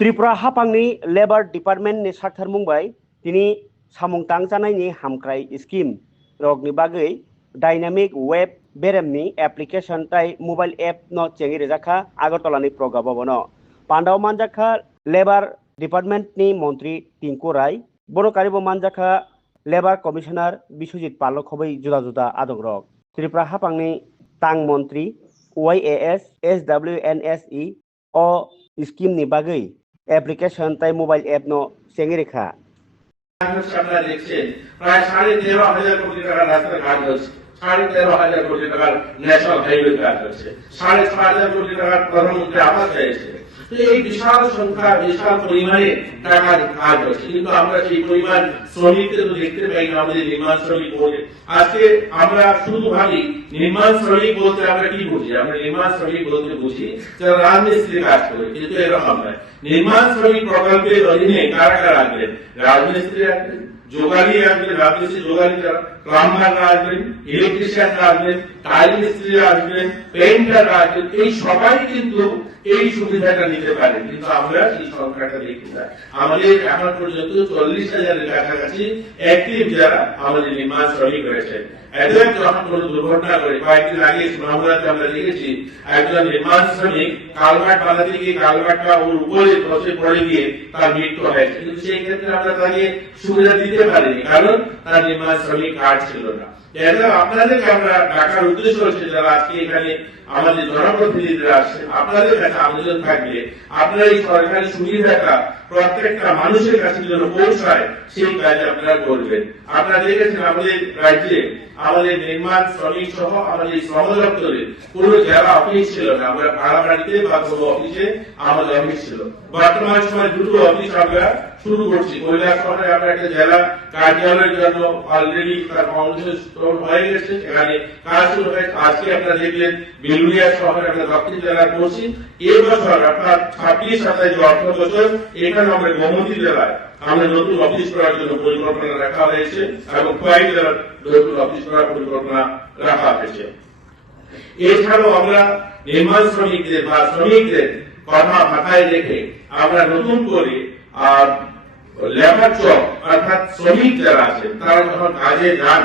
Tripura हाफांनि labour डिपार्टमेन्टनि साक्थार मुंबाय दिनै सामुंतां जानायनि हामख्राय scheme रगनि बागै डायनामिक वेब बेरेमनि एप्लिकेशन ताई मोबाइल एप न चेंगी रेजाखा आगरतलानि प्रगाबावनो पांडाव मानजाखा लेबार डिपार्टमेन्टनि मंत्री टिंकु राय बरकारिबो मानजाखा लेबार कमिशनार बिश्वजित पाल खबै जुदा जुदा आदंरक त्रिपुरा हाफांनि तां मंत्री YAS SWNSE ओ स्कीम नि बागै एप्लीकेशन ताई मोबाइल एप नो चेंगी रेखा আপনারা দেখছেন প্রায় 13,500 কোটি টাকার রাস্তার কাজ হচ্ছে 13,500 কোটি টাকার ন্যাশনাল হাইওয়ে কাজ হচ্ছে 6,500 কোটি টাকার প্রধানমন্ত্রী আবাস হয়েছে। তো এই বিশাল সংখ্যা বিশাল পরিমাণে টাকার কাজ হচ্ছে কিন্তু আমরা সেই পরিমাণ শ্রমিকদের তো দেখতে পাই না আমাদের নির্মাণ শ্রমিক বলে। আজকে আমরা শুধু ভাবি নির্মাণ শ্রমিক বলতে আমরা কি বুঝি, আমরা নির্মাণ শ্রমিক বলতে বুঝি যারা রাজমিস্ত্রি কাজ করে, কিন্তু এরকম নয়। নির্মাণ শ্রমিক প্রকল্পের অধীনে কারা কারা আসবেন? রাজমিস্ত্রি আসবেন, যোগালী আসবেন, রাজমিস্ত্রি যোগালী যারা, প্লাম্বাররা আসবেন, ইলেকট্রিশিয়ানরা আসবেন, টাইল মিস্ত্রিরা আসবেন, পেইন্টাররা আসবেন, এই সবাই কিন্তু এই সুবিধাটা নিতে পারে, কিন্তু আমরা এই সংখ্যাটা দেখি না। আমাদের এখন পর্যন্ত 40,000-এর কাছাকাছি অ্যাক্টিভ যারা আমাদের নির্মাণ শ্রমিক রয়েছে। এদের যখন কোন দুর্ঘটনা করে, কয়েকদিন আগে সুনামুড়াতে আমরা দেখেছি একজন নির্মাণ শ্রমিক কালভার্ট বানাতে গিয়ে কালভার্টটা ওর উপরে ধসে পড়ে গিয়ে তার মৃত্যু হয়েছে, কিন্তু সেই ক্ষেত্রে আমরা তাকে সুবিধা দিতে পারিনি কারণ তার নির্মাণ শ্রমিক কার্ড ছিল না। আপনাদেরকে আমরা ডাকার উদ্দেশ্য হচ্ছে যারা আজকে এখানে আমাদের জনপ্রতিনিধিরা আসছেন, আপনাদের কাছে আবেদন থাকবে আপনারা এই সরকারি সুবিধাটা প্রত্যেকটা মানুষের কাছে যেন পৌঁছায় সেই কাজ আপনারা করবেন। আপনারা দেখেছেন আমাদের রাজ্যে আমাদের নির্মাণ শ্রমিক সহ আমাদের শ্রম দপ্তরে কোন জেলা অফিস ছিল না, আমরা ভাড়া বাড়িতে বা কোনো অফিসে আমাদের অফিস ছিল। বর্তমান সময় দুটো অফিস আমরা শুরু করছি। কৈলাস শহরে আমরা একটা জেলা কার্যালয়ের জন্য অলরেডি তার ফাউন্ডেশন হয়ে গেছে, সেখানে কাজ শুরু হয়েছে। আজকে আপনারা দেখলেন বেলুড়িয়া শহরে আমরা দক্ষিণ জেলায় করছি। এবছর অর্থাৎ 26-27 অর্থ বছর এখানে আমরা গোমতী জেলায় আমরা নতুন অফিস করার জন্য পরিকল্পনা রাখা হয়েছে এবং কয়েক জেলার নতুন অফিস করার পরিকল্পনা রাখা হয়েছে। এছাড়াও আমরা নির্মাণ শ্রমিকদের বা শ্রমিকদের কথা মাথায় রেখে আমরা নতুন করে লেবার জব অর্থাৎ শ্রমিক যারা আছেন তারা যখন কাজে যান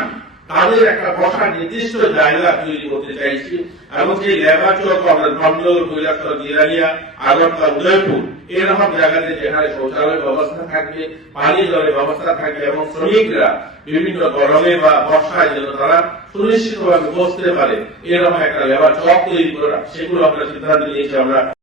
তাদের একটা বসার নির্দিষ্ট জায়গা তৈরি করতে চাইছি এবং সেই লেবার জব আমরা ধর্মনগর, কৈলাসহর, জিরানিয়া, আগরতলা, উদয়পুর এরকম জায়গাতে যেখানে শৌচালয়ের ব্যবস্থা থাকবে, পানি জলের ব্যবস্থা থাকবে এবং শ্রমিকরা বিভিন্ন গরমে বা বর্ষায় যেন তারা সুনিশ্চিতভাবে বসতে পারে এরকম একটা লেবার জব তৈরি করা, সেগুলো আমরা সিদ্ধান্ত নিয়েছি। আমরা